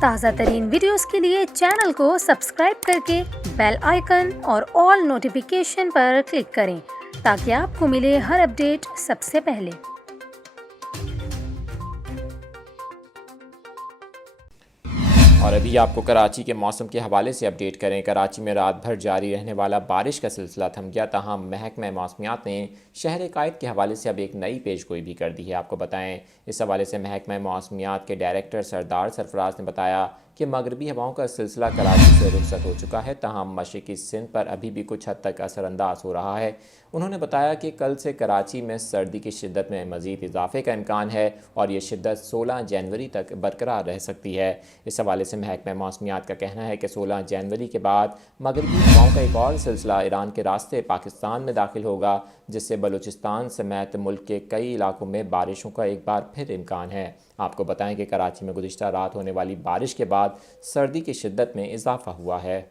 تازہ ترین ویڈیوز کے لیے چینل کو سبسکرائب کر کے بیل آئیکن اور آل نوٹیفیکیشن پر کلک کریں تاکہ آپ کو ملے ہر اپڈیٹ سب سے پہلے۔ اور ابھی آپ کو کراچی کے موسم کے حوالے سے اپڈیٹ کریں۔ کراچی میں رات بھر جاری رہنے والا بارش کا سلسلہ تھم گیا، تاہم محکمہ موسمیات نے شہر قائد کے حوالے سے اب ایک نئی پیش گوئی بھی کر دی ہے۔ آپ کو بتائیں، اس حوالے سے محکمہ موسمیات کے ڈائریکٹر سردار سرفراز نے بتایا کہ مغربی ہواؤں کا سلسلہ کراچی سے رخصت ہو چکا ہے، تاہم مشرقی سندھ پر ابھی بھی کچھ حد تک اثر انداز ہو رہا ہے۔ انہوں نے بتایا کہ کل سے کراچی میں سردی کی شدت میں مزید اضافے کا امکان ہے اور یہ شدت 16 جنوری تک برقرار رہ سکتی ہے۔ اس حوالے سے محکمہ موسمیات کا کہنا ہے کہ 16 جنوری کے بعد مغربی ہواؤں کا ایک اور سلسلہ ایران کے راستے پاکستان میں داخل ہوگا، جس سے بلوچستان سمیت ملک کے کئی علاقوں میں بارشوں کا ایک بار پھر امکان ہے۔ آپ کو بتائیں کہ کراچی میں گزشتہ رات ہونے والی بارش کے بعد سردی کی شدت میں اضافہ ہوا ہے۔